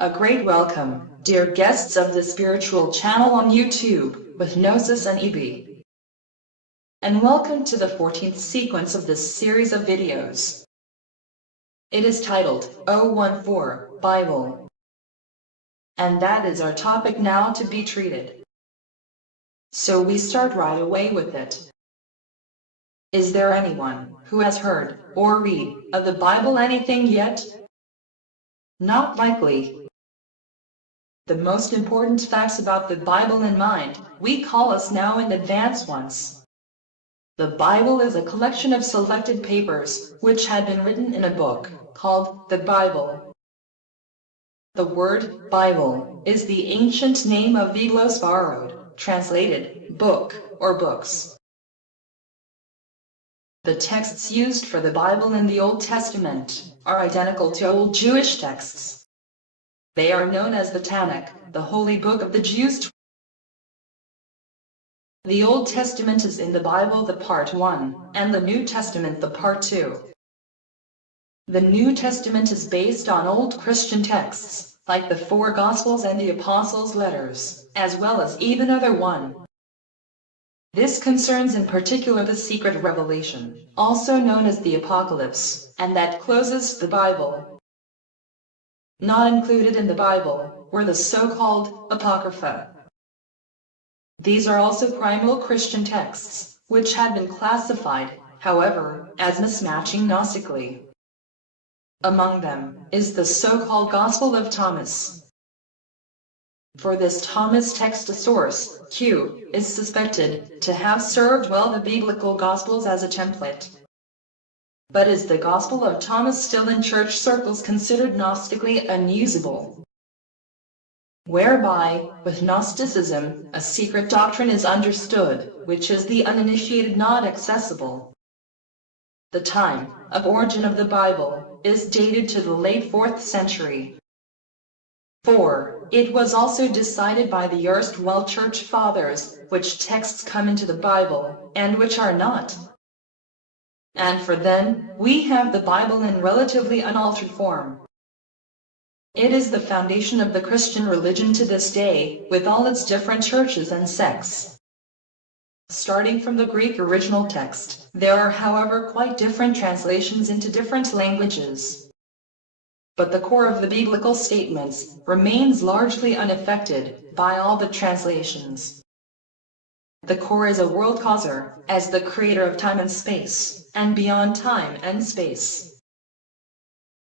A great welcome, dear guests of the spiritual channel on YouTube, with Gnosis and EB. And welcome to the 14th sequence of this series of videos. It is titled 014 Bible. And that is our topic now to be treated. So we start right away with it. Is there anyone who has heard or read of the Bible anything yet? Not likely. The most important facts about the Bible in mind, we call us now in advance ones. The Bible is a collection of selected papers, which had been written in a book, called the Bible. The word Bible is the ancient name of Biblos borrowed, translated, book, or books. The texts used for the Bible in the Old Testament are identical to Old Jewish texts. They are known as the Tanakh, the Holy Book of the Jews. The Old Testament is in the Bible the Part 1, and the New Testament the Part 2. The New Testament is based on Old Christian texts, like the four Gospels and the Apostles' letters, as well as even other one. This concerns in particular the secret revelation, also known as the Apocalypse, and that closes the Bible. Not included in the Bible were the so-called Apocrypha. These are also primal Christian texts, which had been classified, however, as mismatching Gnostically. Among them is the so-called Gospel of Thomas. For this Thomas text, a source, Q, is suspected to have served well the biblical Gospels as a template. But is the Gospel of Thomas still in church circles considered Gnostically unusable? Whereby, with Gnosticism, a secret doctrine is understood, which is the uninitiated not accessible. The time of origin of the Bible is dated to the late 4th century. 4. It was also decided by the erstwhile church fathers which texts come into the Bible, and which are not. And for then, we have the Bible in relatively unaltered form. It is the foundation of the Christian religion to this day, with all its different churches and sects. Starting from the Greek original text, there are however quite different translations into different languages. But the core of the biblical statements remains largely unaffected by all the translations. The core is a world causer, as the creator of time and space, and beyond time and space.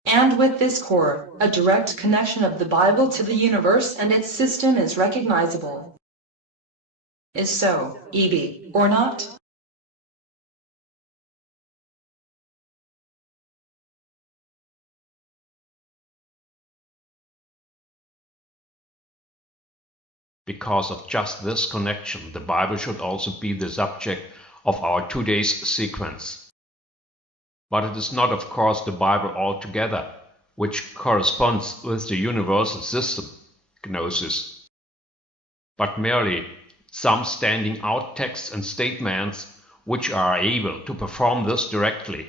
And with this core, a direct connection of the Bible to the universe and its system is recognizable. Is so, EB, or not? Because of just this connection, the Bible should also be the subject of our today's sequence. But it is not, of course, the Bible altogether, which corresponds with the universal system, Gnosis, but merely some standing out texts and statements which are able to perform this directly.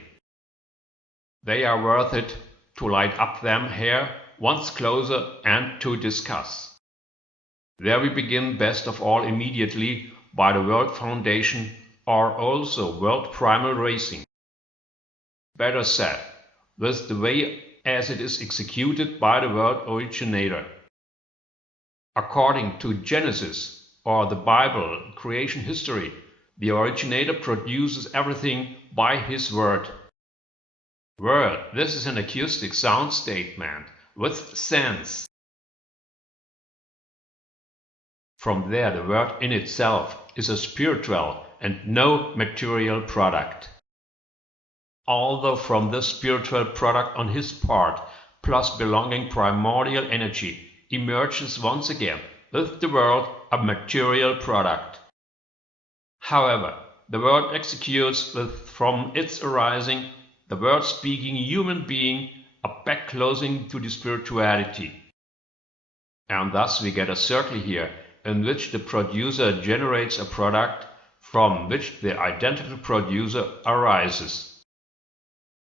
They are worth it to light up them here once closer and to discuss. There we begin best of all immediately by the world foundation, or also world primal racing. Better said, with the way as it is executed by the world originator. According to Genesis, or the Bible creation history, the originator produces everything by his word. Word, this is an acoustic sound statement with sense. From there, the word in itself is a spiritual and no material product. Although from this spiritual product on his part, plus belonging primordial energy, emerges once again with the world a material product. However, the world executes with from its arising, the word-speaking human being, a back-closing to the spirituality. And thus we get a circle here, in which the producer generates a product from which the identical producer arises.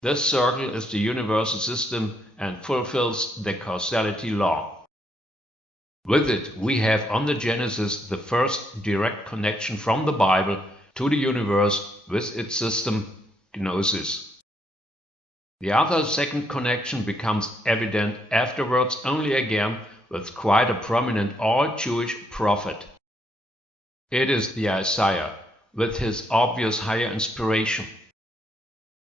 This circle is the universal system and fulfills the causality law. With it, we have on the Genesis the first direct connection from the Bible to the universe with its system, gnosis. The other second connection becomes evident afterwards only again with quite a prominent all-Jewish prophet. It is the Isaiah, with his obvious higher inspiration.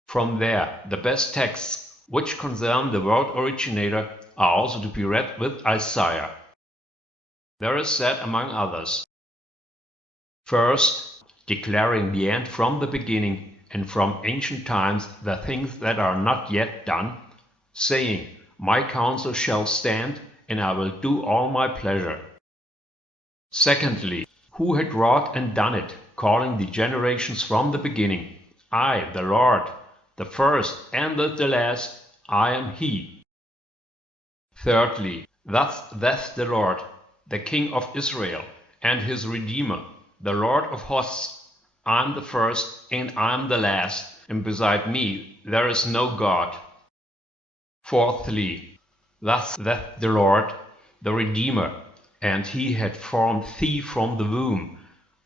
From there, the best texts which concern the world originator are also to be read with Isaiah. There is said, among others, first, declaring the end from the beginning and from ancient times the things that are not yet done, saying, My counsel shall stand, and I will do all my pleasure. Secondly, who had wrought and done it, calling the generations from the beginning, I, the Lord, the first and the last, I am He. Thirdly, thus saith the Lord, the King of Israel, and his Redeemer, the Lord of hosts, I am the first and I am the last, and beside me there is no God. Fourthly, thus saith the Lord, the Redeemer, and he had formed thee from the womb.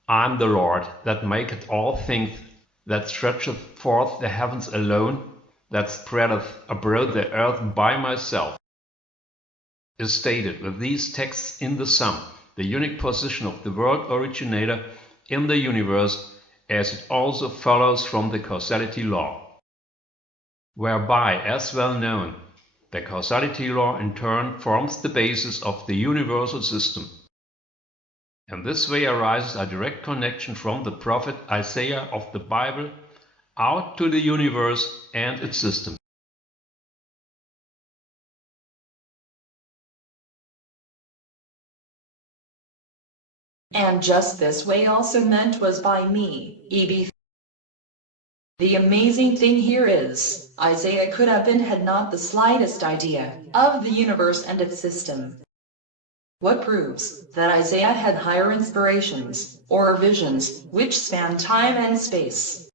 I am the Lord, that maketh all things, that stretcheth forth the heavens alone, that spreadeth abroad the earth by myself. Is stated with these texts in the sum, the unique position of the world originator in the universe, as it also follows from the causality law, whereby, as well known, the causality law in turn forms the basis of the universal system. In this way arises a direct connection from the prophet Isaiah of the Bible out to the universe and its system. And just this way also meant was by me, E.B. The amazing thing here is, Isaiah could have been had not the slightest idea of the universe and its system. What proves that Isaiah had higher inspirations, or visions, which span time and space,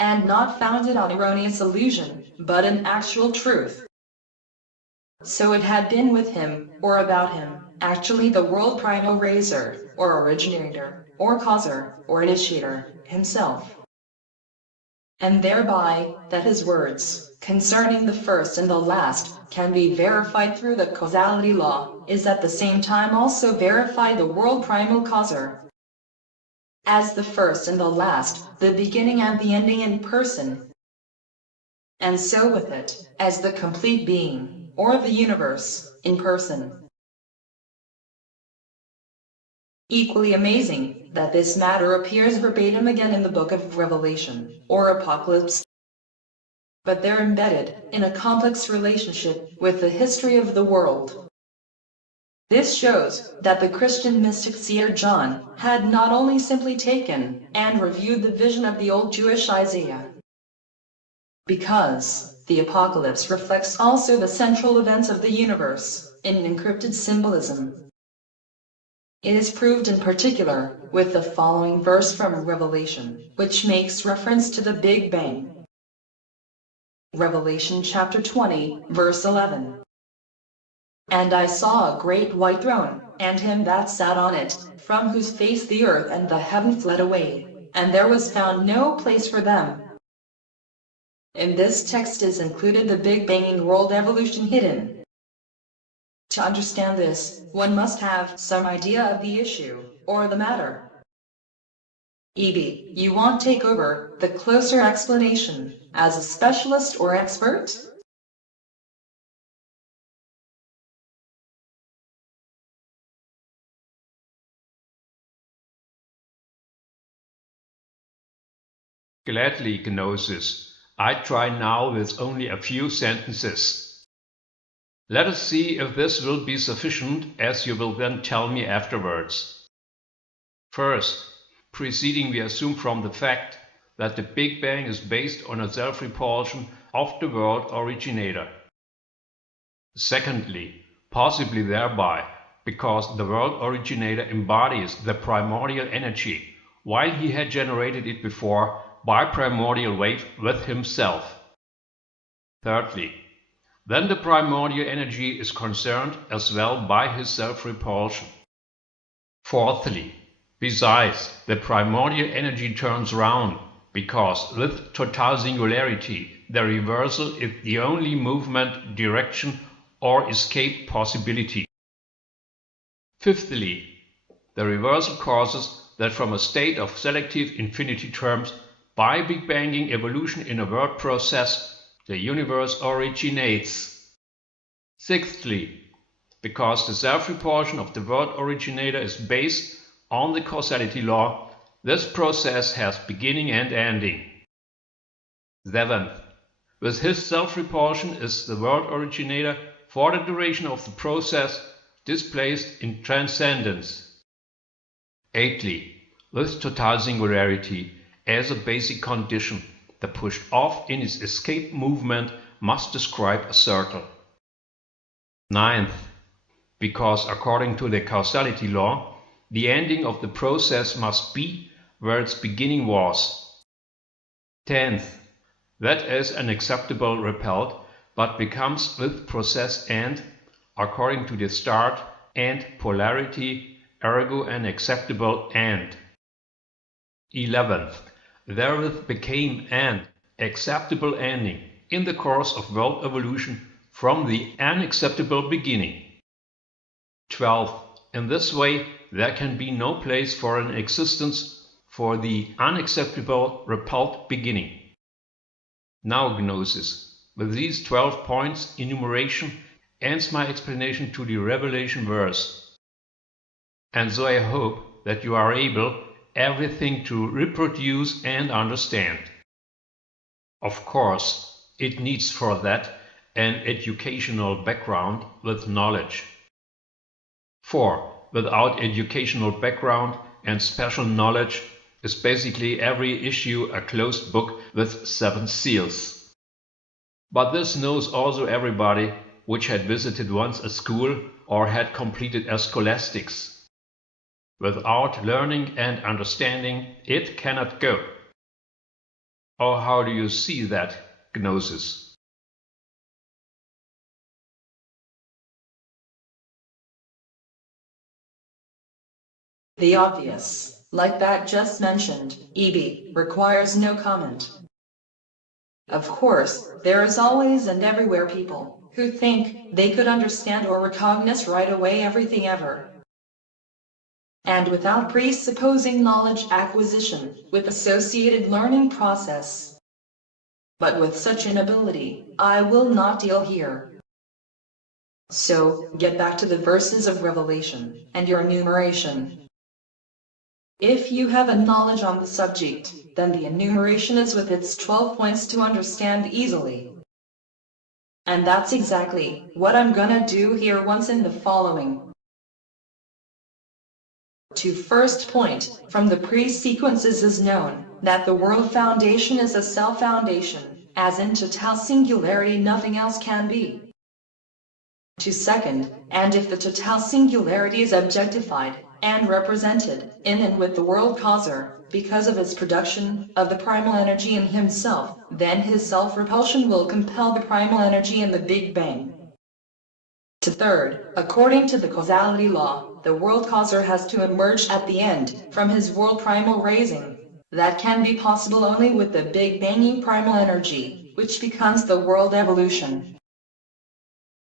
and not founded on erroneous illusion, but in actual truth. So it had been with him, or about him, actually the world primal raiser, or originator, or causer, or initiator, himself. And thereby, that his words, concerning the first and the last, can be verified through the causality law, is at the same time also verify the world primal causer. As the first and the last, the beginning and the ending in person. And so with it, as the complete being, or the universe, in person. Equally amazing, that this matter appears verbatim again in the book of Revelation, or Apocalypse. But they're embedded in a complex relationship with the history of the world. This shows that the Christian mystic seer John had not only simply taken and reviewed the vision of the old Jewish Isaiah, because the Apocalypse reflects also the central events of the universe in an encrypted symbolism. It is proved in particular with the following verse from Revelation, which makes reference to the Big Bang. Revelation chapter 20, verse 11. And I saw a great white throne, and him that sat on it, from whose face the earth and the heaven fled away, and there was found no place for them. In this text is included the Big Bang world evolution hidden. To understand this, one must have some idea of the issue, or the matter. E.B., you want to take over the closer explanation, as a specialist or expert? Gladly, Gnosis. I try now with only a few sentences. Let us see if this will be sufficient, as you will then tell me afterwards. First, preceding we assume from the fact that the Big Bang is based on a self-repulsion of the world originator. Secondly, possibly thereby, because the world originator embodies the primordial energy, while he had generated it before by primordial wave with himself. Thirdly, Then the primordial energy is concerned as well by his self-repulsion. Fourthly, besides, the primordial energy turns round, because with total singularity, the reversal is the only movement, direction, or escape possibility. Fifthly, the reversal causes that from a state of selective infinity terms, by Big Banging evolution in a word process, the universe originates. Sixthly, because the self-repulsion of the word originator is based on the causality law, this process has beginning and ending. Seventh, with his self-repulsion is the word originator for the duration of the process displaced in transcendence. Eighthly, with total singularity as a basic condition, the pushed off in its escape movement must describe a circle. Ninth, because according to the causality law, the ending of the process must be where its beginning was. 10th, that is an acceptable repelled, but becomes with process end, according to the start and polarity, ergo an acceptable end. 11th, therewith became an acceptable ending in the course of world evolution from the unacceptable beginning. 12th, in this way there can be no place for an existence for the unacceptable repelled beginning. Now Gnosis, with these 12 points enumeration, ends my explanation to the Revelation verse. And so I hope that you are able everything to reproduce and understand. Of course, it needs for that an educational background with knowledge. For without educational background and special knowledge is basically every issue a closed book with 7 seals. But this knows also everybody which had visited once a school or had completed a scholastics. Without learning and understanding, it cannot go. Or how do you see that, Gnosis? The obvious, like that just mentioned, EB, requires no comment. Of course, there is always and everywhere people who think they could understand or recognize right away everything ever. And without presupposing knowledge acquisition with associated learning process. But with such inability, I will not deal here. So, get back to the verses of Revelation and your enumeration. If you have a knowledge on the subject, then the enumeration is with its 12 points to understand easily. And that's exactly what I'm gonna do here once in the following. To first point, from the pre-sequences is known that the world foundation is a self-foundation, as in total singularity nothing else can be. To second, and if the total singularity is objectified and represented in and with the world causer, because of its production of the primal energy in himself, then his self-repulsion will compel the primal energy in the Big Bang. To third, according to the causality law, the world causer has to emerge at the end from his world primal raising. That can be possible only with the Big Banging primal energy, which becomes the world evolution.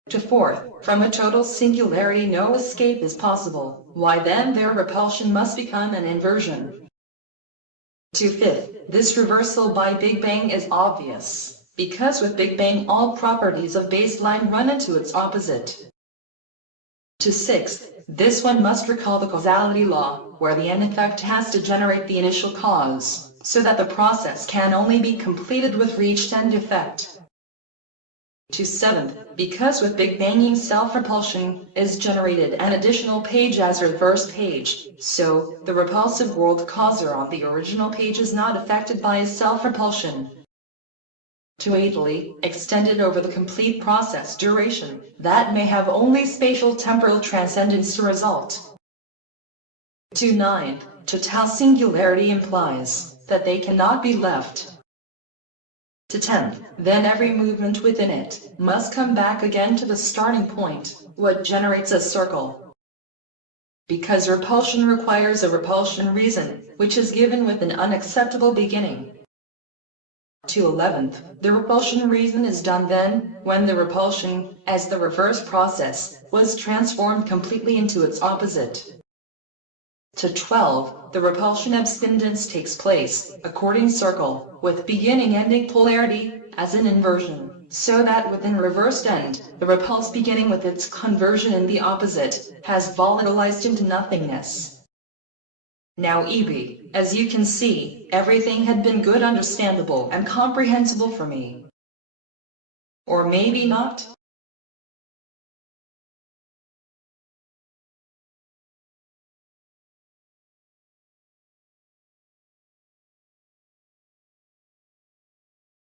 To fourth, from a total singularity no escape is possible, why then their repulsion must become an inversion. To fifth, this reversal by Big Bang is obvious, because with Big Bang all properties of baseline run into its opposite. To sixth, this one must recall the causality law, where the end effect has to generate the initial cause, so that the process can only be completed with reached end effect. To seventh, because with Big Banging self-repulsion is generated an additional page as reverse page, so the repulsive world causer on the original page is not affected by his self-repulsion. To eighthly, extended over the complete process duration, that may have only spatial temporal transcendence to result. To ninth, total singularity implies that they cannot be left. to 10th, then every movement within it must come back again to the starting point, what generates a circle. Because repulsion requires a repulsion reason, which is given with an unacceptable beginning. To 11th, the repulsion reason is done then, when the repulsion, as the reverse process, was transformed completely into its opposite. To 12, the repulsion abscindence takes place, according circle, with beginning-ending polarity, as an inversion, so that within reversed end, the repulse beginning with its conversion in the opposite, has volatilized into nothingness. Now Eb, as you can see, everything had been good, understandable, and comprehensible for me. Or maybe not?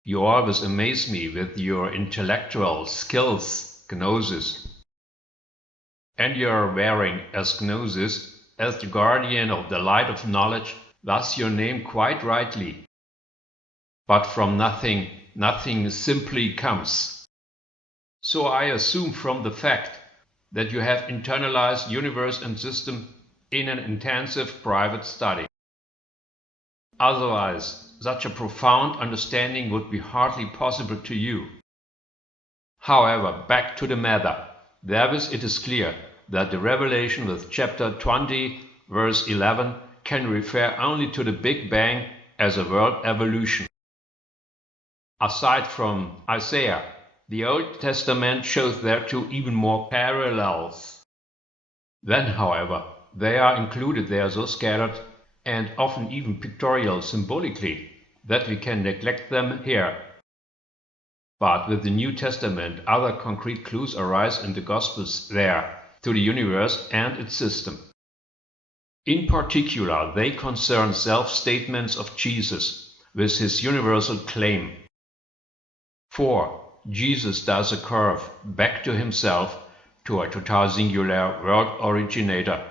You always amaze me with your intellectual skills, Gnosis. And you are wearing as Gnosis, as the guardian of the light of knowledge, thus your name quite rightly. But from nothing, nothing simply comes. So I assume from the fact that you have internalized universe and system in an intensive private study. Otherwise, such a profound understanding would be hardly possible to you. However, back to the matter. Therewith it is clear that the revelation with chapter 20, verse 11 can refer only to the Big Bang as a world evolution. Aside from Isaiah, the Old Testament shows thereto even more parallels. Then, however, they are included there so scattered and often even pictorial symbolically that we can neglect them here. But with the New Testament, other concrete clues arise in the Gospels there to the universe and its system. In particular, they concern self-statements of Jesus with his universal claim. For Jesus does a curve back to himself, to a total singular world originator.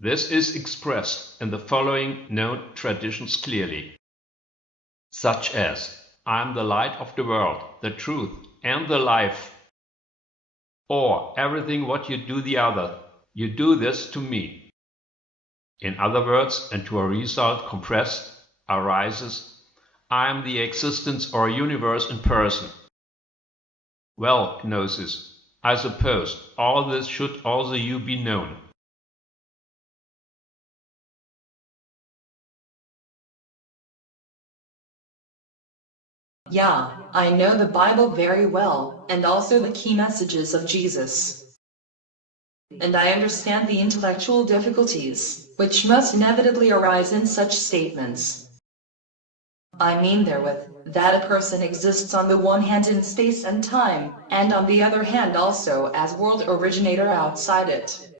This is expressed in the following known traditions clearly, such as, I am the light of the world, the truth, and the life. Or everything what you do the other, you do this to me. In other words, and to a result compressed, arises, I am the existence or universe in person. Well, Gnosis, I suppose all this should also you be known. Yeah, I know the Bible very well, and also the key messages of Jesus. And I understand the intellectual difficulties, which must inevitably arise in such statements. I mean therewith, that a person exists on the one hand in space and time, and on the other hand also as world originator outside it.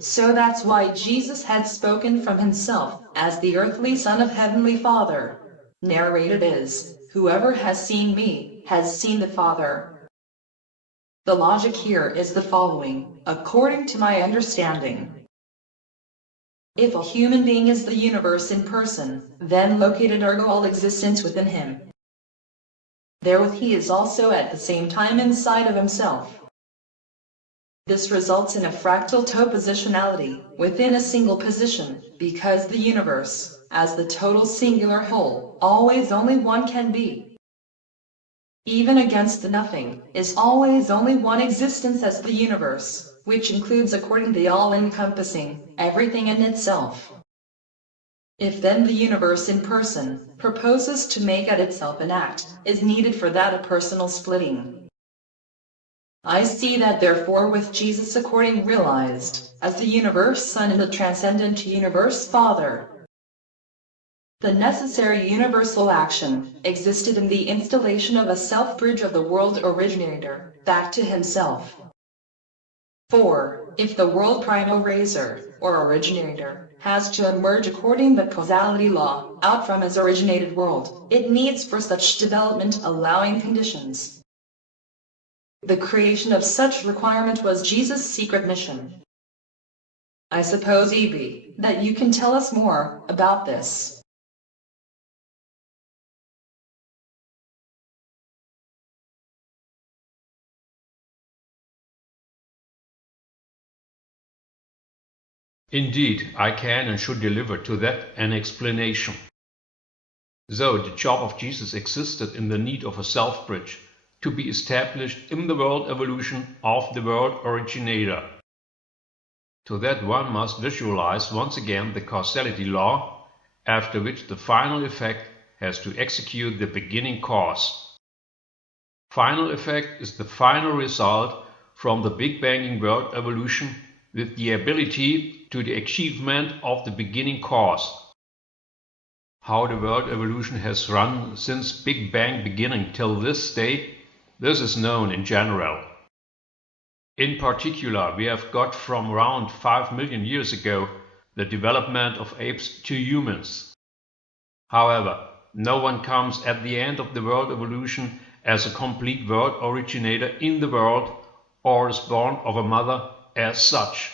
So that's why Jesus had spoken from himself, as the earthly Son of Heavenly Father. Narrated is, whoever has seen me, has seen the Father. The logic here is the following, according to my understanding. If a human being is the universe in person, then located ergo all existence within him. Therewith he is also at the same time inside of himself. This results in a fractal topositionality within a single position, because the universe, as the total singular whole, always only one can be. Even against the nothing, is always only one existence as the universe, which includes according the all-encompassing, everything in itself. If then the universe in person proposes to make at itself an act, is needed for that a personal splitting. I see that therefore with Jesus according realized, as the universe Son and the transcendent universe Father, the necessary universal action existed in the installation of a self-bridge of the world originator, back to himself. For, if the world primo-raiser, or originator, has to emerge according the causality law, out from his originated world, it needs for such development allowing conditions. The creation of such requirement was Jesus' secret mission. I suppose, Eb, that you can tell us more about this. Indeed, I can and should deliver to that an explanation. So, the job of Jesus existed in the need of a self-bridge to be established in the world evolution of the world originator. To that one must visualize once again the causality law, after which the final effect has to execute the beginning cause. Final effect is the final result from the Big Banging world evolution with the ability to the achievement of the beginning cause. How the world evolution has run since Big Bang beginning till this day, this is known in general. In particular, we have got from around 5 million years ago the development of apes to humans. However, no one comes at the end of the world evolution as a complete world originator in the world or is born of a mother as such.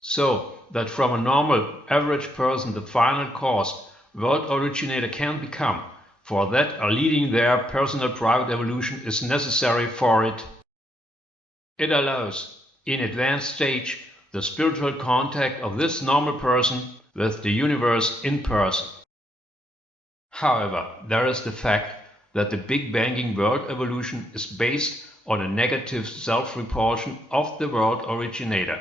So that from a normal average person the final cause world originator can become, for that a leading their personal private evolution is necessary for it. It allows, in advanced stage, the spiritual contact of this normal person with the universe in person. However, there is the fact that the Big Banging world evolution is based on a negative self-repulsion of the world originator.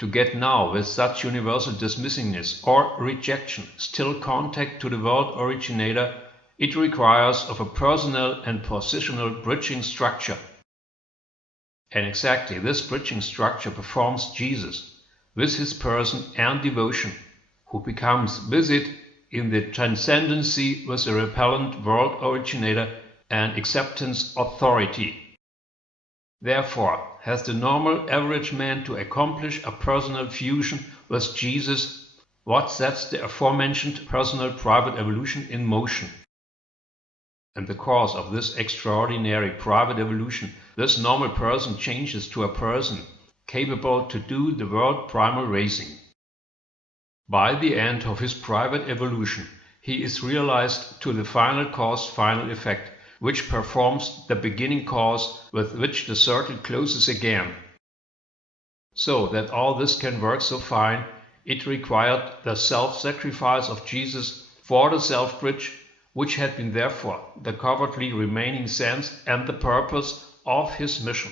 To get now with such universal dismissingness or rejection still contact to the world originator, it requires of a personal and positional bridging structure. And exactly this bridging structure performs Jesus with his person and devotion, who becomes with it in the transcendency with the repellent world originator and acceptance authority. Therefore, has the normal average man to accomplish a personal fusion with Jesus, what sets the aforementioned personal private evolution in motion. In the course of this extraordinary private evolution, this normal person changes to a person capable to do the world primal raising. By the end of his private evolution, he is realized to the final cause final effect, which performs the beginning cause with which the circle closes again. So that all this can work so fine, it required the self-sacrifice of Jesus for the self-bridge, which had been therefore the covertly remaining sense and the purpose of his mission.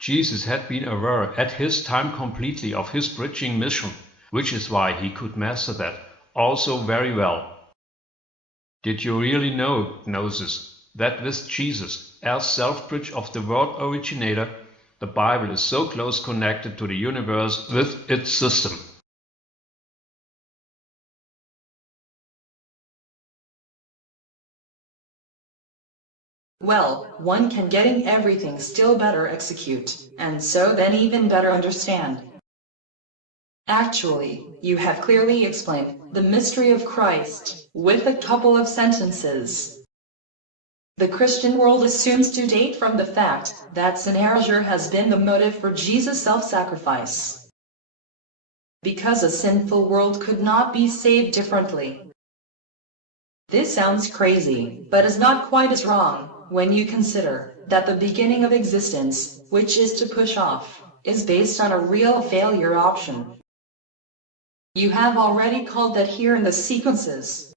Jesus had been aware at his time completely of his bridging mission, which is why he could master that also very well. Did you really know, Gnosis, that with Jesus as self-bridge of the world originator, the Bible is so close connected to the universe with its system? Well, one can getting everything still better execute, and so then even better understand. Actually, you have clearly explained the mystery of Christ with a couple of sentences. The Christian world assumes to date from the fact that sin erasure has been the motive for Jesus' self-sacrifice. Because a sinful world could not be saved differently. This sounds crazy, but is not quite as wrong when you consider that the beginning of existence, which is to push off, is based on a real failure option. You have already called that here in the sequences.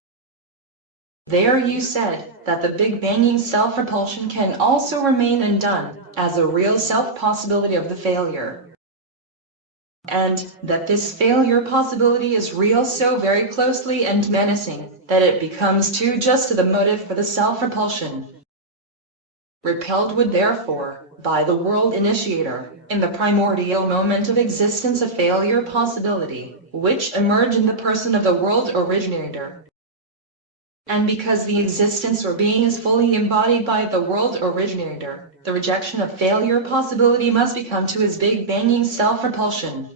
There you said that the Big Banging self-repulsion can also remain undone as a real self-possibility of the failure. And that this failure possibility is real so very closely and menacing that it becomes too just to the motive for the self-repulsion. Repelled would therefore, by the world initiator, in the primordial moment of existence a failure possibility, which emerged in the person of the world originator. And because the existence or being is fully embodied by the world originator, the rejection of failure possibility must become to his Big Banging self-repulsion.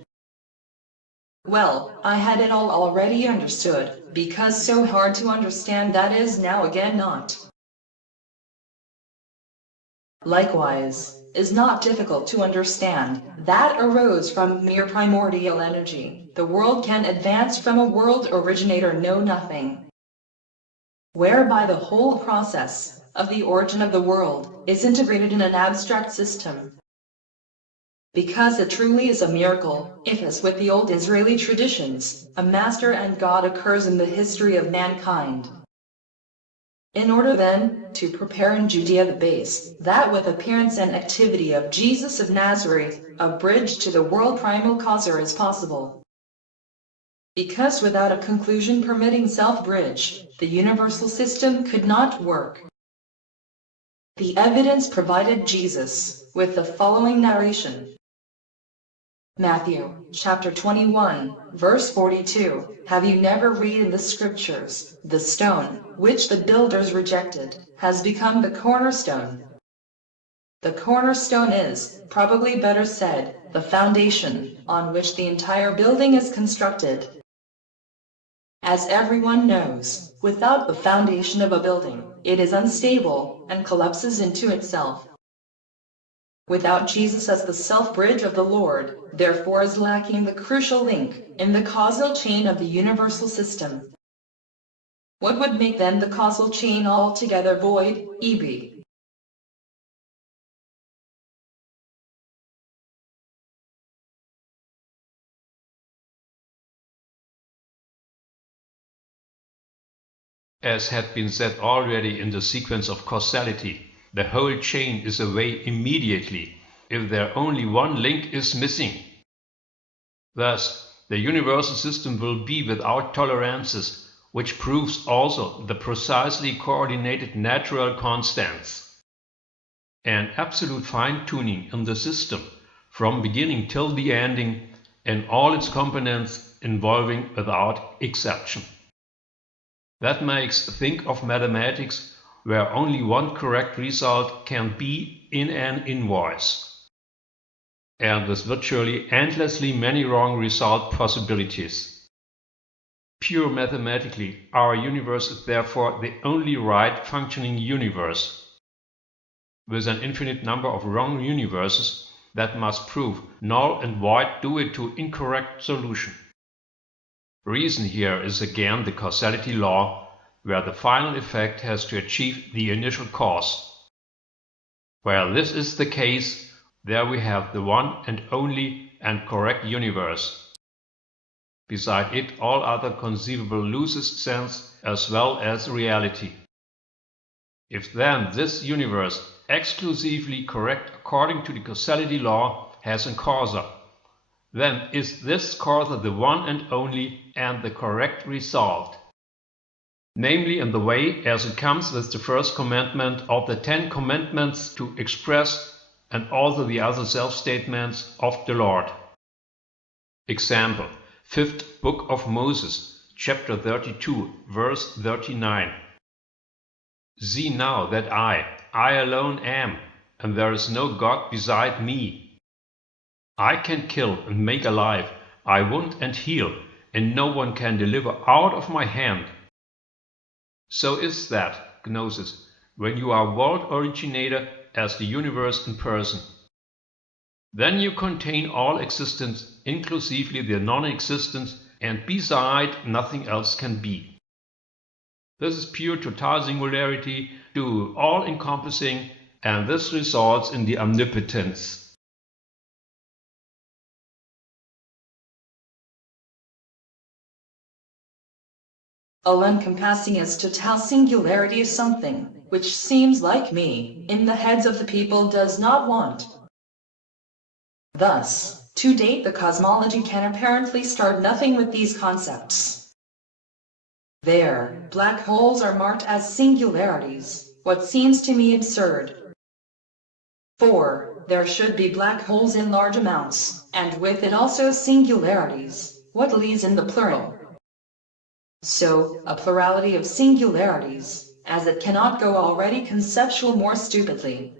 Well, I had it all already understood, because so hard to understand that is now again not. Likewise, is not difficult to understand, that arose from mere primordial energy. The world can advance from a world originator know nothing. Whereby the whole process of the origin of the world is integrated in an abstract system. Because it truly is a miracle, if as with the old Israeli traditions, a master and God occurs in the history of mankind. In order then, to prepare in Judea the base, that with appearance and activity of Jesus of Nazareth, a bridge to the world primal causer is possible. Because without a conclusion permitting self-bridge, the universal system could not work. The evidence provided Jesus, with the following narration. Matthew, chapter 21, verse 42, Have you never read in the scriptures, the stone, which the builders rejected, has become the cornerstone? The cornerstone is, probably better said, the foundation, on which the entire building is constructed. As everyone knows, without the foundation of a building, it is unstable, and collapses into itself. Without Jesus as the self-bridge of the Lord, therefore is lacking the crucial link in the causal chain of the universal system. What would make then the causal chain altogether void, e.b.? As had been said already in the sequence of causality, the whole chain is away immediately if there only one link is missing. Thus, the universal system will be without tolerances, which proves also the precisely coordinated natural constants. An absolute fine-tuning in the system, from beginning till the ending, in all its components involving without exception. That makes think of mathematics where only one correct result can be in an invoice, and with virtually endlessly many wrong result possibilities. Pure mathematically, our universe is therefore the only right functioning universe. With an infinite number of wrong universes that must prove null and void due to incorrect solution. Reason here is again the causality law, where the final effect has to achieve the initial cause. Where this is the case, there we have the one and only and correct universe. Beside it, all other conceivable loses sense as well as reality. If then this universe, exclusively correct according to the causality law, has a causa, then is this causa the one and only and the correct result, namely in the way as it comes with the first commandment of the 10 commandments to express, and also the other self-statements of the Lord. Example, 5th book of Moses, chapter 32, verse 39. See now that I alone am, and there is no God beside me. I can kill and make alive, I wound and heal, and no one can deliver out of my hand. So is that, Gnosis, when you are world originator as the universe in person. Then you contain all existence, inclusively the non-existence, and beside nothing else can be. This is pure total singularity, all-encompassing, and this results in the omnipotence. All-encompassing as total singularity is something which seems like me, in the heads of the people does not want. Thus, to date the cosmology can apparently start nothing with these concepts. There, black holes are marked as singularities, what seems to me absurd. For, there should be black holes in large amounts, and with it also singularities, what leads in the plural. So, a plurality of singularities, as it cannot go already conceptual more stupidly.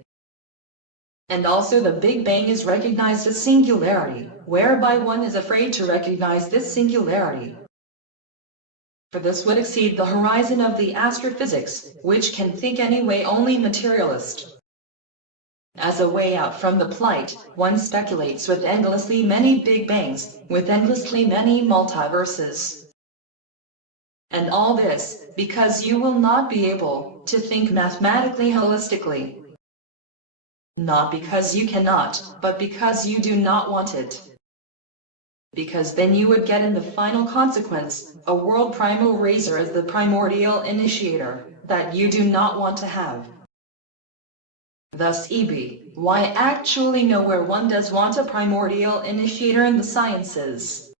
And also the Big Bang is recognized as singularity, whereby one is afraid to recognize this singularity. For this would exceed the horizon of the astrophysics, which can think anyway only materialist. As a way out from the plight, one speculates with endlessly many Big Bangs, with endlessly many multiverses. And all this, because you will not be able to think mathematically holistically. Not because you cannot, but because you do not want it. Because then you would get in the final consequence, a world primal raiser as the primordial initiator, that you do not want to have. Thus why actually nowhere one does want a primordial initiator in the sciences.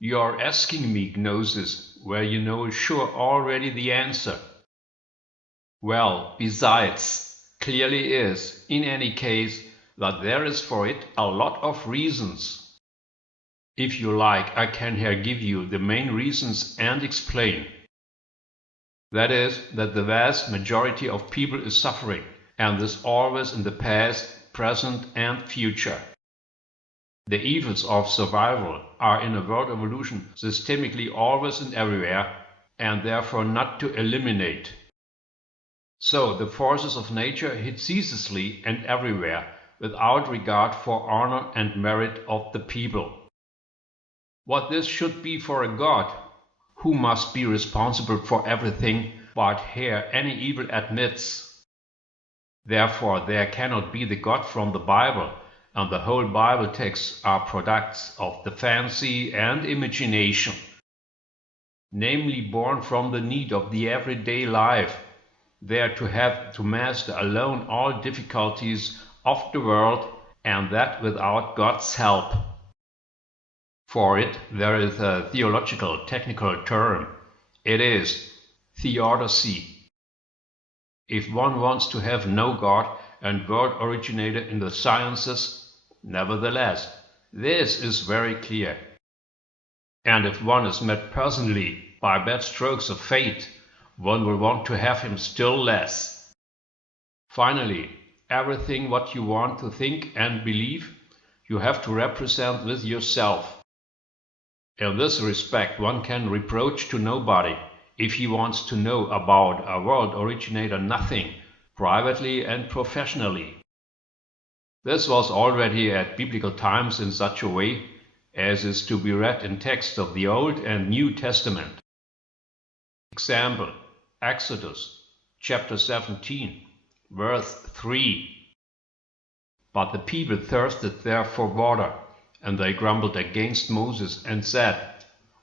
You are asking me, Gnosis, where you know sure already the answer. Well, besides, clearly is, in any case, that there is for it a lot of reasons. If you like, I can here give you the main reasons and explain. That is, that the vast majority of people is suffering, and this always in the past, present and future. The evils of survival are in a world evolution systemically always and everywhere, and therefore not to eliminate. So the forces of nature hit ceaselessly and everywhere, without regard for honor and merit of the people. What this should be for a god, who must be responsible for everything, but here any evil admits. Therefore there cannot be the God from the Bible, and the whole Bible texts are products of the fancy and imagination, namely born from the need of the everyday life, there to have to master alone all difficulties of the world, and that without God's help. For it there is a theological technical term. It is theodicy. If one wants to have no God and world originator in the sciences, nevertheless, this is very clear. And if one is met personally by bad strokes of fate, one will want to have him still less. Finally, everything what you want to think and believe, you have to represent with yourself. In this respect, one can reproach to nobody if he wants to know about a world originator nothing, privately and professionally. This was already at biblical times in such a way as is to be read in texts of the Old and New Testament. Example, Exodus chapter 17, verse 3. But the people thirsted there for water, and they grumbled against Moses and said,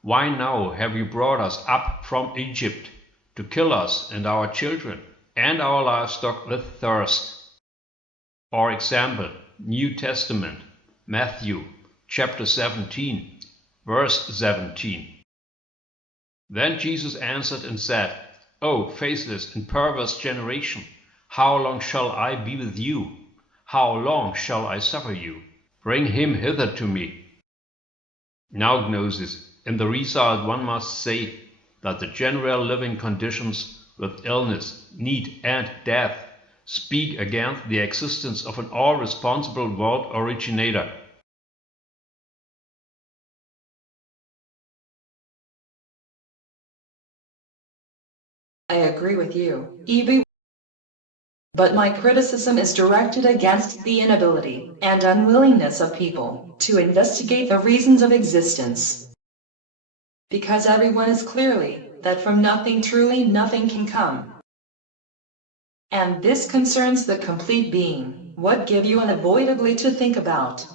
Why now have you brought us up from Egypt to kill us and our children and our livestock with thirst? Or example, New Testament, Matthew chapter 17, verse 17. Then Jesus answered and said, O faithless and perverse generation, how long shall I be with you? How long shall I suffer you? Bring him hither to me. Now, Gnosis, in the result one must say that the general living conditions with illness, need and death speak against the existence of an all-responsible world originator. I agree with you, EB. But my criticism is directed against the inability and unwillingness of people to investigate the reasons of existence. Because everyone is clearly that from nothing truly nothing can come. And this concerns the complete being, what give you unavoidably to think about.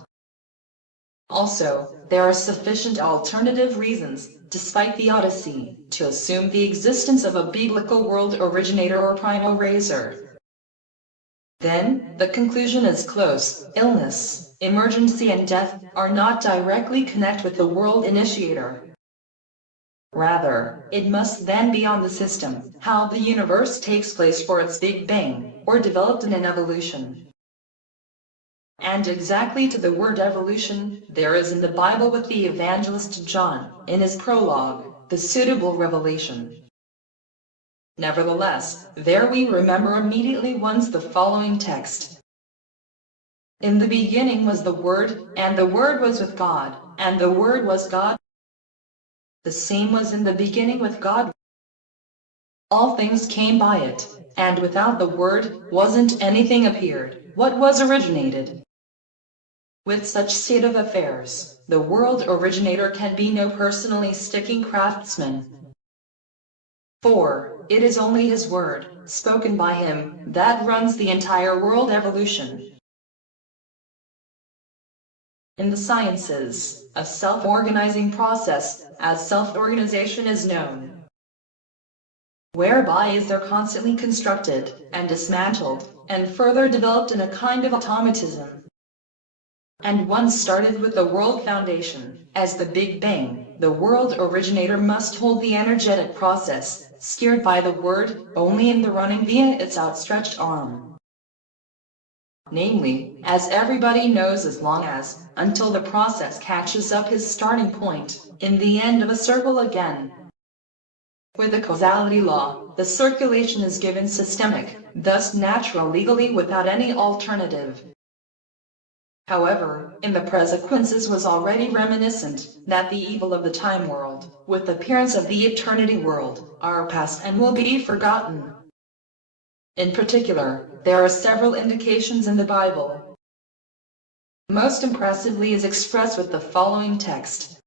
Also, there are sufficient alternative reasons, despite theodicy, to assume the existence of a biblical world originator or primal raiser. Then, the conclusion is close. Illness, emergency and death are not directly connected with the world initiator. Rather, it must then be on the system, how the universe takes place for its Big Bang, or developed in an evolution. And exactly to the word evolution, there is in the Bible with the evangelist John, in his prologue, the suitable revelation. Nevertheless, there we remember immediately once the following text. In the beginning was the Word, and the Word was with God, and the Word was God. The same was in the beginning with God. All things came by it, and without the Word wasn't anything appeared, what was originated. With such state of affairs, the world originator can be no personally sticking craftsman. For it is only his word, spoken by him, that runs the entire world evolution. In the sciences, a self-organizing process, as self-organization is known, whereby is there constantly constructed, and dismantled, and further developed in a kind of automatism. And once started with the world foundation, as the Big Bang, the world originator must hold the energetic process, steered by the word, only in the running via its outstretched arm. Namely, as everybody knows, as long as, until the process catches up his starting point, in the end of a circle again. With the causality law, the circulation is given systemic, thus natural legally without any alternative. However, in the Presequences was already reminiscent, that the evil of the time world, with the appearance of the eternity world, are past and will be forgotten. In particular, there are several indications in the Bible. Most impressively is expressed with the following text.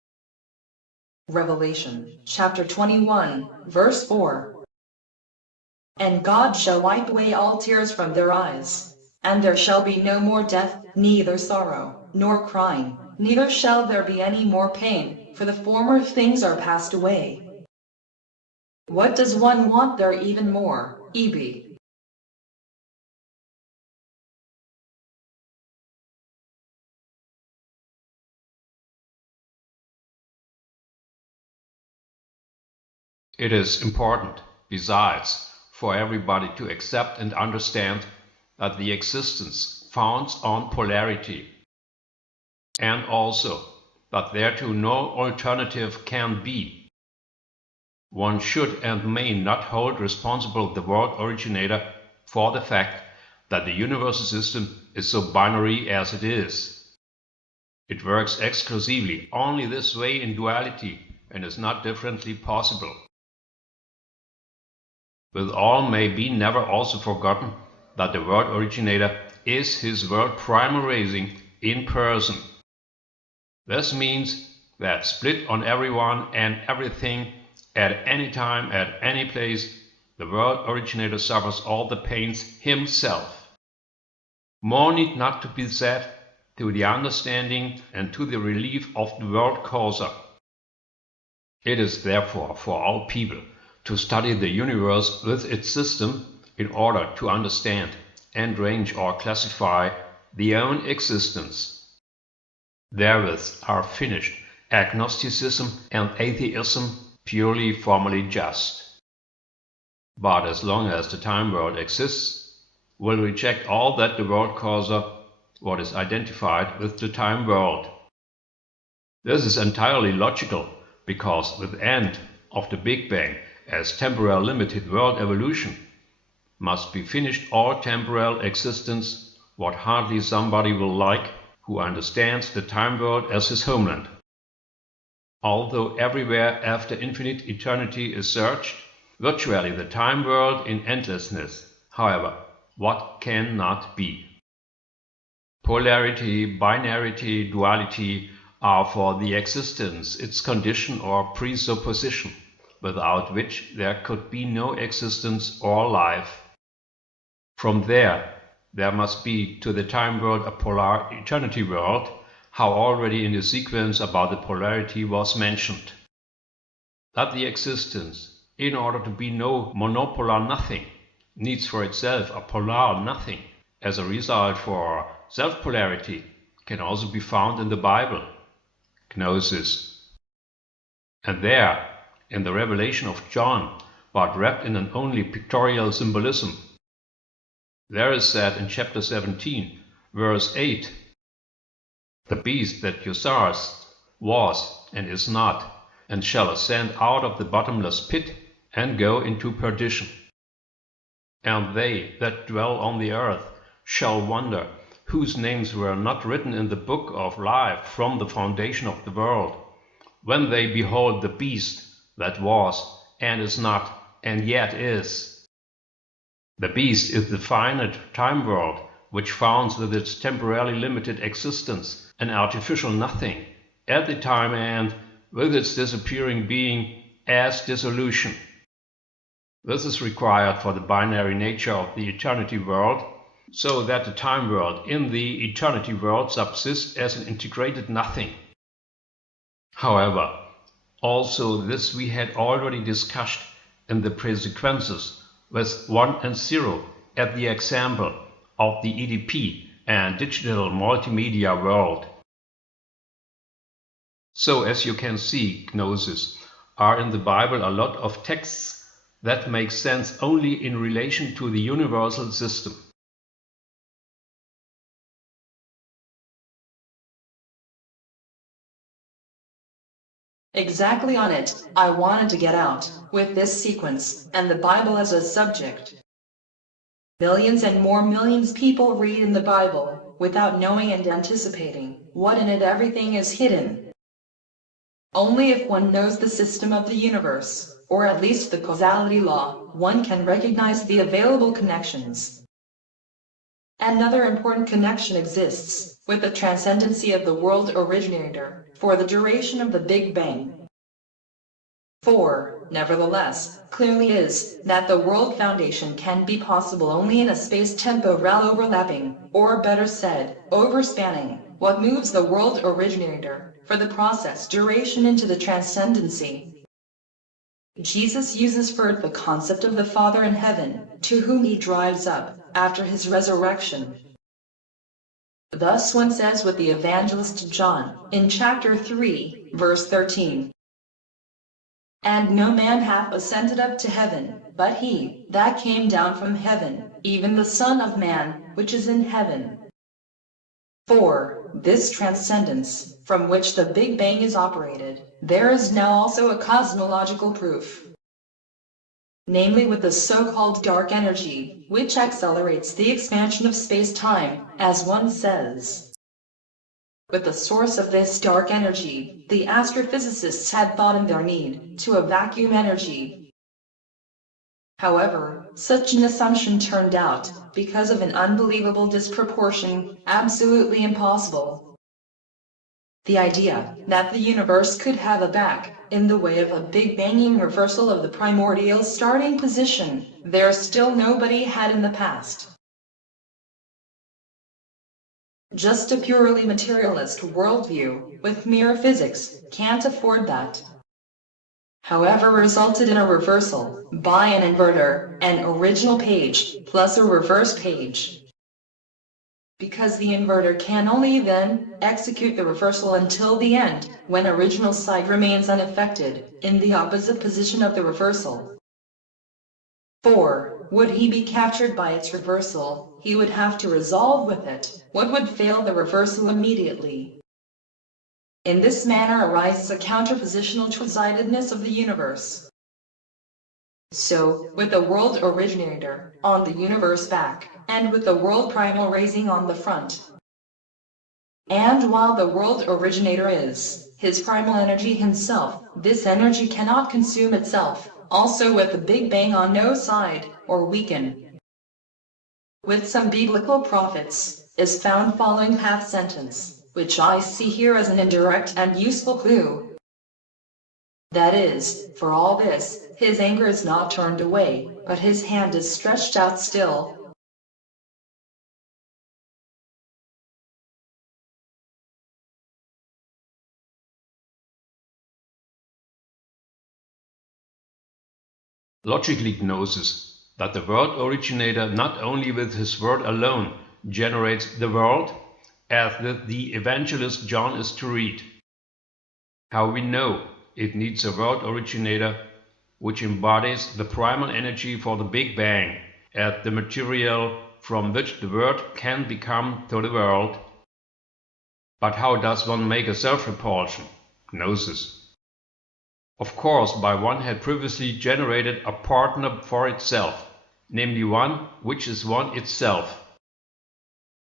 Revelation, chapter 21, verse 4. And God shall wipe away all tears from their eyes, and there shall be no more death, neither sorrow, nor crying, neither shall there be any more pain, for the former things are passed away. What does one want there even more, E.B.? It is important, besides, for everybody to accept and understand that the existence founds on polarity, and also that thereto no alternative can be. One should and may not hold responsible the world originator for the fact that the universal system is so binary as it is. It works exclusively only this way in duality and is not differently possible. With all may be never also forgotten that the world originator is his world primal raising in person. This means that split on everyone and everything at any time, at any place, the world originator suffers all the pains himself. More need not to be said to the understanding and to the relief of the world causer. It is therefore for all people to study the universe with its system in order to understand and range or classify the own existence. Therewith are finished agnosticism and atheism, purely formally just. But as long as the time world exists, will reject all that the world causer, what is identified with the time world. This is entirely logical, because with the end of the Big Bang as temporal limited world evolution must be finished all temporal existence, what hardly somebody will like who understands the time world as his homeland. Although everywhere after infinite eternity is searched, virtually the time world in endlessness, however, what cannot be? Polarity, binarity, duality are for the existence its condition or presupposition, without which there could be no existence or life. From there must be to the time world a polar eternity world, how already in the sequence about the polarity was mentioned. That the existence, in order to be no monopolar nothing, needs for itself a polar nothing, as a result for self-polarity, can also be found in the Bible, Gnosis. And there, in the revelation of John, but wrapped in an only pictorial symbolism, there is said in chapter 17, verse 8, "The beast that you sawest was and is not, and shall ascend out of the bottomless pit and go into perdition. And they that dwell on the earth shall wonder, whose names were not written in the book of life from the foundation of the world, when they behold the beast that was and is not and yet is." The beast is the finite time world, which founds with its temporarily limited existence an artificial nothing, at the time and, with its disappearing being, as dissolution. This is required for the binary nature of the eternity world, so that the time world in the eternity world subsists as an integrated nothing. However, also this we had already discussed in the pre-sequences with 1 and 0 at the example of the EDP and digital multimedia world. So as you can see, Gnosis are in the Bible a lot of texts that make sense only in relation to the universal system. Exactly on it, I wanted to get out, with this sequence, and the Bible as a subject. Millions and more millions people read in the Bible, without knowing and anticipating what in it everything is hidden. Only if one knows the system of the universe, or at least the causality law, one can recognize the available connections. Another important connection exists, with the transcendency of the world originator, for the duration of the Big Bang. For, nevertheless, clearly is, that the world foundation can be possible only in a space-temporal overlapping, or better said, overspanning, what moves the world originator, for the process duration into the transcendency. Jesus uses for it the concept of the Father in heaven, to whom he drives up, after his resurrection. Thus one says with the evangelist John, in chapter 3, verse 13, "And no man hath ascended up to heaven, but he that came down from heaven, even the Son of Man, which is in heaven." For this transcendence, from which the Big Bang is operated, there is now also a cosmological proof. Namely with the so-called dark energy, which accelerates the expansion of space-time, as one says. With the source of this dark energy, the astrophysicists had thought in their need to a vacuum energy. However, such an assumption turned out, because of an unbelievable disproportion, absolutely impossible. The idea that the universe could have a back, in the way of a big banging reversal of the primordial starting position, there still nobody had in the past. Just a purely materialist worldview, with mere physics, can't afford that. However, resulted in a reversal, by an inverter, an original page, plus a reverse page. Because the inverter can only then execute the reversal until the end, when original side remains unaffected, in the opposite position of the reversal. For, would he be captured by its reversal, he would have to resolve with it what would fail the reversal immediately. In this manner arises a counterpositional two-sidedness of the universe. So, with the world originator, on the universe back, and with the world primal raising on the front. And while the world originator is his primal energy himself, this energy cannot consume itself, also with the Big Bang on no side, or weaken. With some biblical prophets, is found following half sentence, which I see here as an indirect and useful clue. That is, for all this, his anger is not turned away, but his hand is stretched out still. Logically gnosis that the world originator not only with his word alone generates the world, as the evangelist John is to read. How we know it needs a world originator which embodies the primal energy for the Big Bang as the material from which the word can become to the world. But how does one make a self-repulsion, gnosis? Of course, by one had previously generated a partner for itself, namely one which is one itself.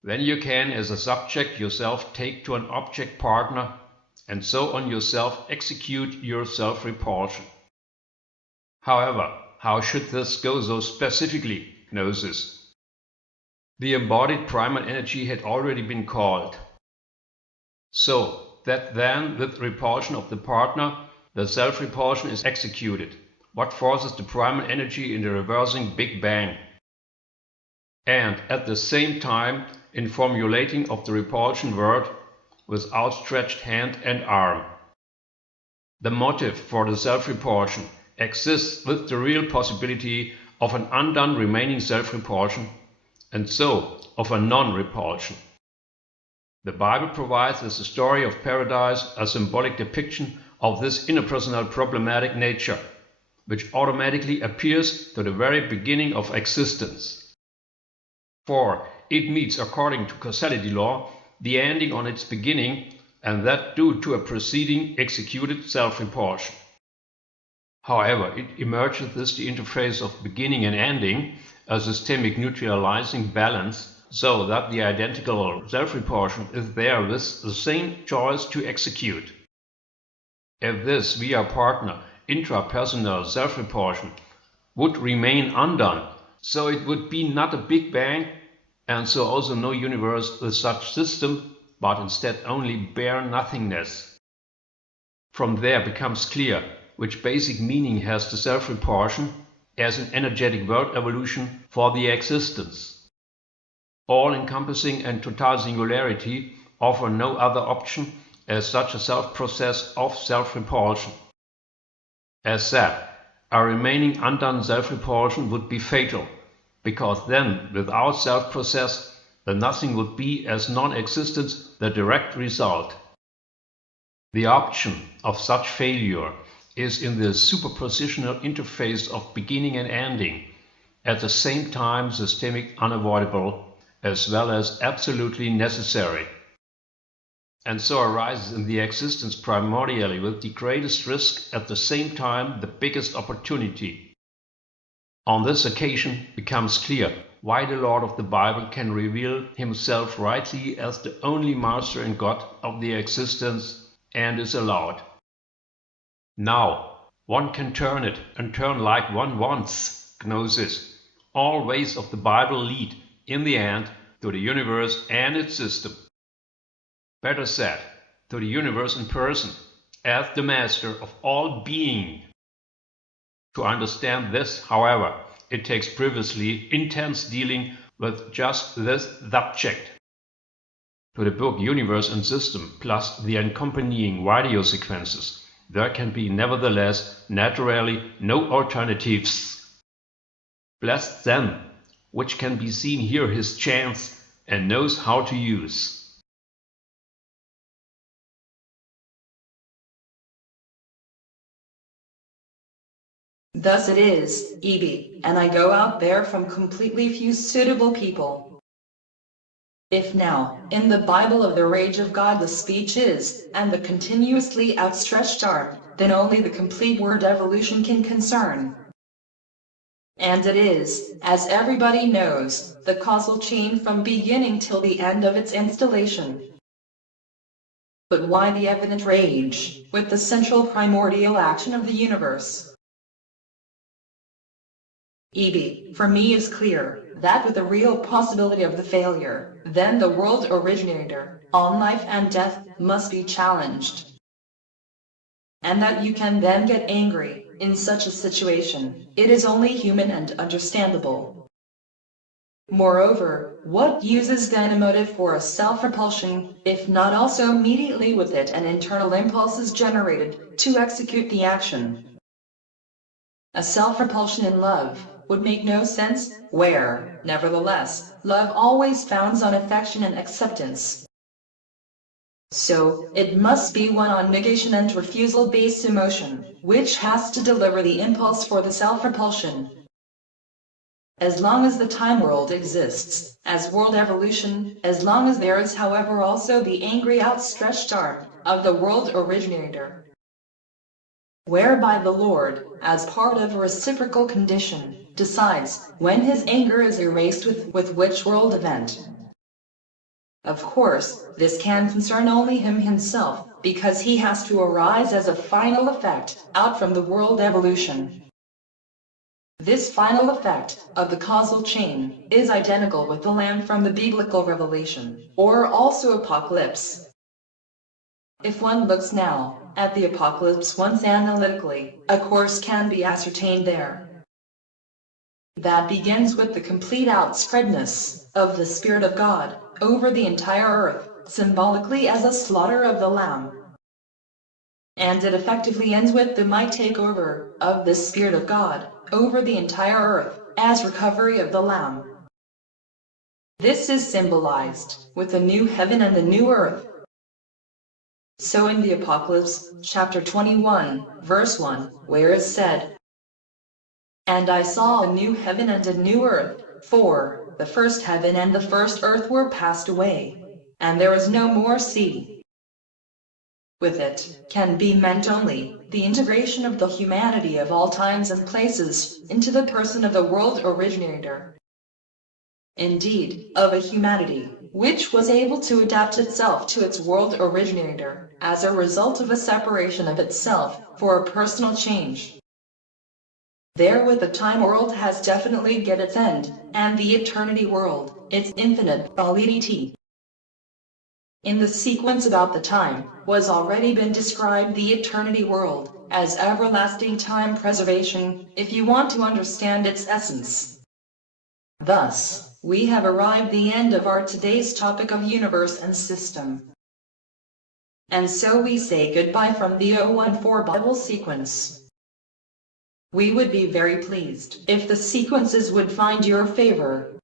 Then you can, as a subject yourself, take to an object partner, and so on yourself execute your self-repulsion. However, how should this go so specifically, gnosis? The embodied primal energy had already been called. So, that then, with repulsion of the partner, the self-repulsion is executed, what forces the primal energy in the reversing Big Bang. And at the same time, in formulating of the repulsion word with outstretched hand and arm. The motive for the self-repulsion exists with the real possibility of an undone remaining self-repulsion, and so of a non-repulsion. The Bible provides as the story of paradise a symbolic depiction of this interpersonal problematic nature, which automatically appears to the very beginning of existence. For it meets, according to causality law, the ending on its beginning, and that due to a preceding executed self-repulsion. However, it emerges as the interface of beginning and ending, a systemic neutralizing balance, so that the identical self-repulsion is there with the same choice to execute. If this, via partner, intrapersonal self-repulsion would remain undone, so it would be not a Big Bang, and so also no universe with such system, but instead only bare nothingness. From there becomes clear which basic meaning has the self-repulsion as an energetic world evolution for the existence. All-encompassing and total singularity offer no other option as such a self-process of self-repulsion. As said, a remaining undone self-repulsion would be fatal, because then, without self-process, the nothing would be as non-existence the direct result. The option of such failure is in the superpositional interface of beginning and ending, at the same time systemic, unavoidable, as well as absolutely necessary, and so arises in the existence primordially with the greatest risk, at the same time the biggest opportunity. On this occasion becomes clear why the Lord of the Bible can reveal himself rightly as the only master and God of the existence, and is allowed. Now, one can turn it and turn like one wants. Gnosis. All ways of the Bible lead, in the end, to the universe and its system. Better said, to the universe in person, as the master of all being. To understand this, however, it takes previously intense dealing with just this subject. To the book Universe and System, plus the accompanying video sequences, there can be nevertheless naturally no alternatives. Blessed them, which can be seen here his chance and knows how to use. Thus it is, Evie, and I go out there from completely few suitable people. If now, in the Bible of the rage of God the speech is, and the continuously outstretched arm, then only the complete word evolution can concern. And it is, as everybody knows, the causal chain from beginning till the end of its installation. But why the evident rage, with the central primordial action of the universe? Evie, for me is clear, that with the real possibility of the failure, then the world originator, on life and death, must be challenged. And that you can then get angry, in such a situation, it is only human and understandable. Moreover, what use is then a motive for a self-repulsion, if not also immediately with it an internal impulse is generated, to execute the action? A self-repulsion in love would make no sense, where, nevertheless, love always founds on affection and acceptance. So, it must be one on negation and refusal-based emotion, which has to deliver the impulse for the self-repulsion. As long as the time world exists, as world evolution, as long as there is however also the angry outstretched arm of the world originator, whereby the Lord, as part of a reciprocal condition, decides when his anger is erased with which world event. Of course, this can concern only him himself, because he has to arise as a final effect out from the world evolution. This final effect of the causal chain is identical with the Lamb from the biblical revelation, or also Apocalypse. If one looks now at the apocalypse once analytically, a course can be ascertained there. That begins with the complete outspreadness of the Spirit of God over the entire earth, symbolically as a slaughter of the Lamb. And it effectively ends with the mighty takeover of the Spirit of God over the entire earth as recovery of the Lamb. This is symbolized with the new heaven and the new earth. So in the Apocalypse, chapter 21, verse 1, where is said, "And I saw a new heaven and a new earth, for the first heaven and the first earth were passed away, and there is no more sea." With it can be meant only the integration of the humanity of all times and places into the person of the world originator. Indeed, of a humanity which was able to adapt itself to its world originator as a result of a separation of itself for a personal change. Therewith the time world has definitely get its end, and the eternity world, its infinite Polarity. In the sequence about the time, was already been described the eternity world as everlasting time preservation, if you want to understand its essence. Thus, we have arrived the end of our today's topic of universe and system. And so we say goodbye from the 014 Bible sequence. We would be very pleased if the sequences would find your favor.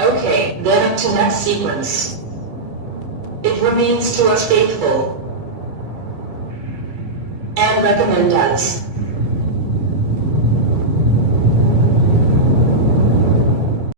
Okay, then up to next sequence. It remains to us faithful and recommend us.